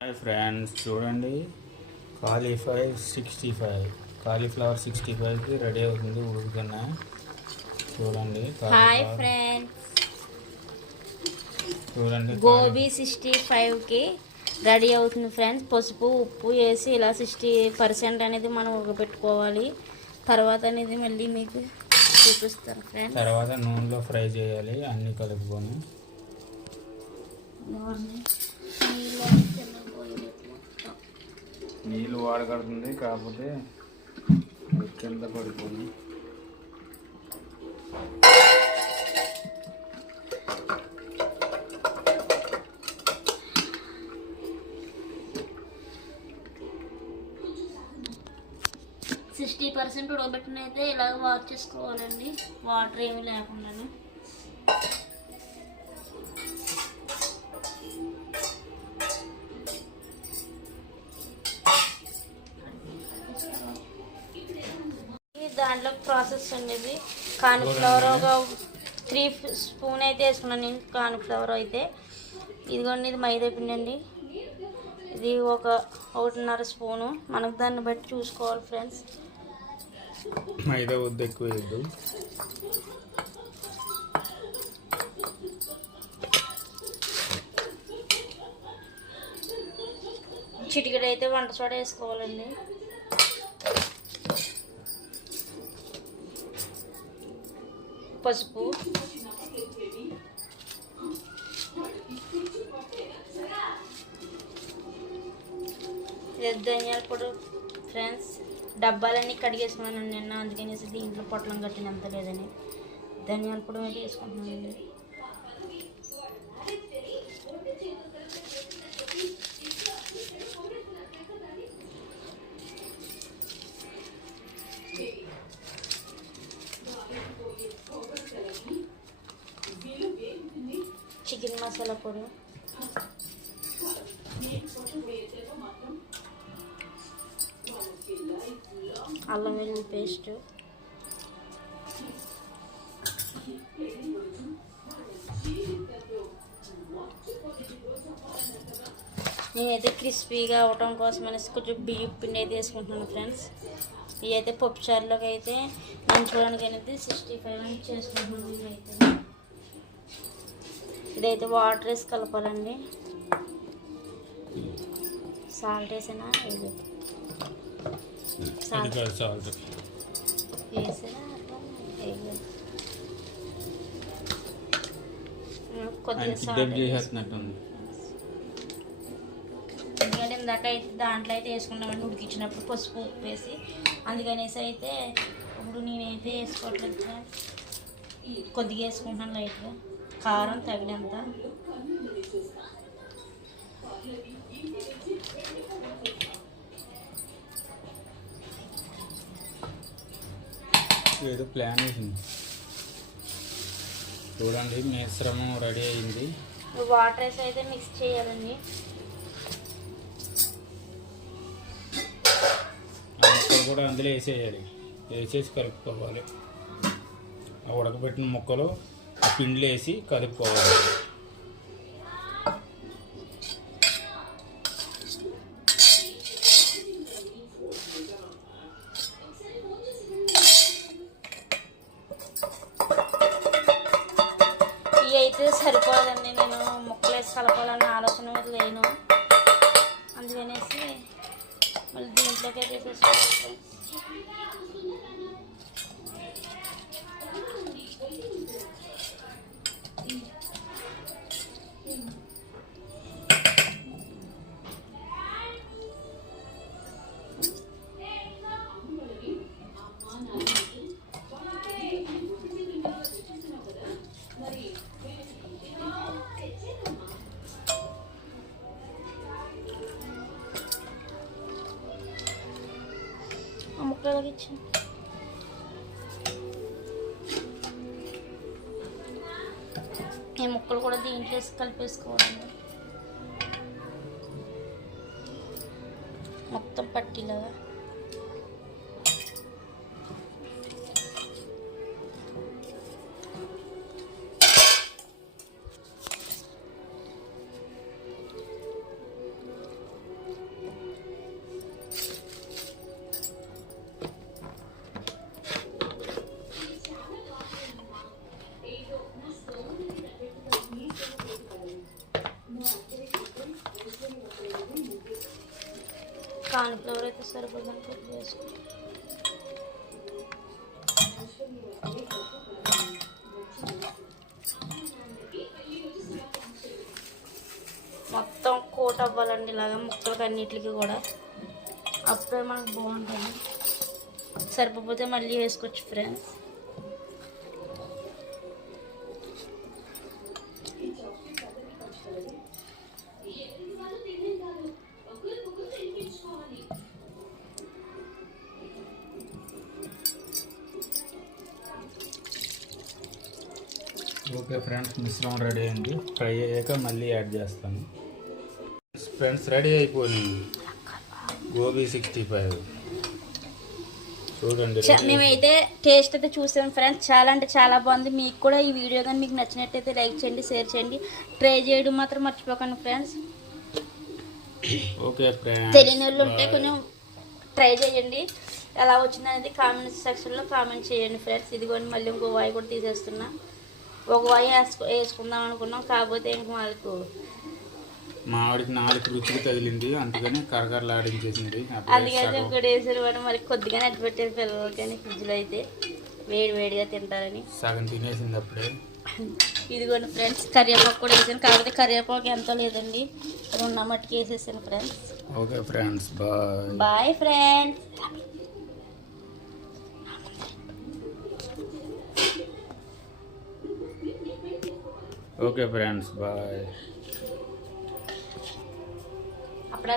Hi friends, చూడండి cauliflower 65కి ready అవుతుంది. ఉడుకుతున్నా చూడండి. హాయ్ ఫ్రెండ్స్, చూడండి గోబీ 65కి రెడీ అవుతుంది ఫ్రెండ్స్. పసుపు ఉప్పు వేసి ఇలా 60% అనేది మనం ఉడకబెట్టుకోవాలి. తర్వాత అనేది మళ్ళీ మీకు చూపిస్తాను ఫ్రెండ్స్. తర్వాత నూనెలో ఫ్రై చేయాలి అన్నీ కలుపుకొని. నీళ్ళు వాడగడుతుంది, కాకపోతే కింద పడిపోయి. సిక్స్టీ పర్సెంట్ ఉడకబెట్టిన అయితే ఇలా వాష్ చేసుకోవాలండి, వాటర్ ఏమి లేకుండాను. దాంట్లో ప్రాసెస్ అనేది కార్న్ఫ్లవర్ ఒక 3 స్పూన్ అయితే వేసుకున్నాను నేను. కార్న్ఫ్లవర్ అయితే ఇదిగోండి, ఇది మైదా పిండి అండి. ఇది ఒక 1.5 స్పూను. మనకు దాన్ని బట్టి చూసుకోవాలి ఫ్రెండ్స్. మైదా వద్దు, ఎక్కువ వేయద్దు. చిటికెడు అయితే వంట సోడా వేసుకోవాలండి. పసుపు, ధనియాల పొడి ఫ్రెండ్స్. డబ్బాలన్నీ కడిగేసుకున్నాను నిన్న, అందుకనేసి దీంట్లో పొట్లం కట్టినంత లేదని ధనియాల పొడి అయితే వేసుకుంటున్నానండి. చికెన్ మసాలా పొడి, అల్లం వెల్లుల్లి పేస్ట్, నేనైతే క్రిస్పీగా అవటం కోసం అనేసి కొంచెం బియ్యం పిండి అయితే వేసుకుంటున్నాను ఫ్రెండ్స్. ఇవి అయితే పప్పుచారులోకి అయితే నంచుకోవడానికి అనేది 65 చేసుకుంటున్నాను. ఇదైతే వాటర్ వేసి కలపాలండి. సాల్ట్ వేసినా ఇది సాల్ట్ వేసినా కొద్దిగా సాల్ట్ ఎందుకంటే ఇందాక అయితే దాంట్లో అయితే వేసుకున్నామండి ఉడికించినప్పుడు పసుపు ఉప్పు వేసి. అందుకనేసి అయితే ఇప్పుడు నేనైతే వేసుకోవట్లేదు, కొద్దిగా వేసుకుంటాను లైట్గా, కారం తగినంత. ఏదో ప్లాన్ వేసింది. చూడండి, మిశ్రమం రెడీ అయింది. వాటర్ వేసి అయితే మిక్స్ చేయాలండి. ముక్కలు కూడా అందులో వేసేయాలి, వేసేసి కలుపుకోవాలి. ఆ ఉడకబెట్టిన ముక్కలు ఆ పిండిలో వేసి కలుపుకోవాలి. ఇవి అయితే సరిపోదండి, నేను ముక్కలు వేసి కలపాలన్న ఆలోచన లేను. అందుకనేసి మళ్ళీ దీంట్లోకి అయితే వేసేసుకోవాలి. ముక్కలకి ఇచ్చి ఈ ముక్కలు కూడా దీంట్లో వేసి కలిపేసుకోవాలండి, మొత్తం పట్టిలాగా. కాన్ఫ్లవర్ అయితే సరిపోతుంది కొద్దిగా వేసుకుంటాం. మొత్తం కోట్ అవ్వాలండి ఇలాగా ముక్కలకి అన్నిటికి కూడా, అప్పుడే మనకు బాగుంటుంది. సరిపోతే మళ్ళీ వేసుకోవచ్చు ఫ్రెండ్స్. ఓకే ఫ్రెండ్స్, మిశ్రమం రెడీ అయింది. ఫ్రై అయ్యాక మళ్ళీ యాడ్ చేస్తాను. ఫ్రెండ్స్ రెడీ అయిపోయింది గోబీ 65. చూడండి, మేమైతే టేస్ట్ అయితే చూసాం ఫ్రెండ్స్, చాలా అంటే చాలా బాగుంది. మీకు కూడా ఈ వీడియో కానీ మీకు నచ్చినట్టయితే లైక్ చేయండి, షేర్ చేయండి, ట్రై చేయడం మాత్రం మర్చిపోకండి ఫ్రెండ్స్. ఓకే ఫ్రెండ్స్, తెలియని వాళ్ళు ఉంటే కొంచెం ట్రై చేయండి. ఎలా వచ్చిందనేది కామెంట్ సెక్షన్లో కామెంట్ చేయండి ఫ్రెండ్స్. ఇదిగోండి మళ్ళీ ఇంకో వాయి కూడా తీసేస్తున్నా. ఒక వాయి వేసుకుందాం అనుకున్నాం, కాకపోతే ఇంక మామిడికి 4 రుచికి తగిలింది, అందుకని కరకరలాడించేసింది. అందుకని ఇంకోటి వేసారు వాడు మరి కొద్దిగానే అట్టు పెట్టారు పిల్లలు, కానీ ఫ్రిడ్జ్లో అయితే వేడి వేడిగా తింటారని సగం తినేసింది అప్పుడే. ఇదిగోండి ఫ్రెండ్స్, కరివేపాకు కూడా వేసాను, కాకపోతే కరివేపాకు ఎంతో లేదండి, 2 మట్టుకి వేసేసాను friends. Okay friends, bye bye friends. Okay friends, bye. అప్పుడే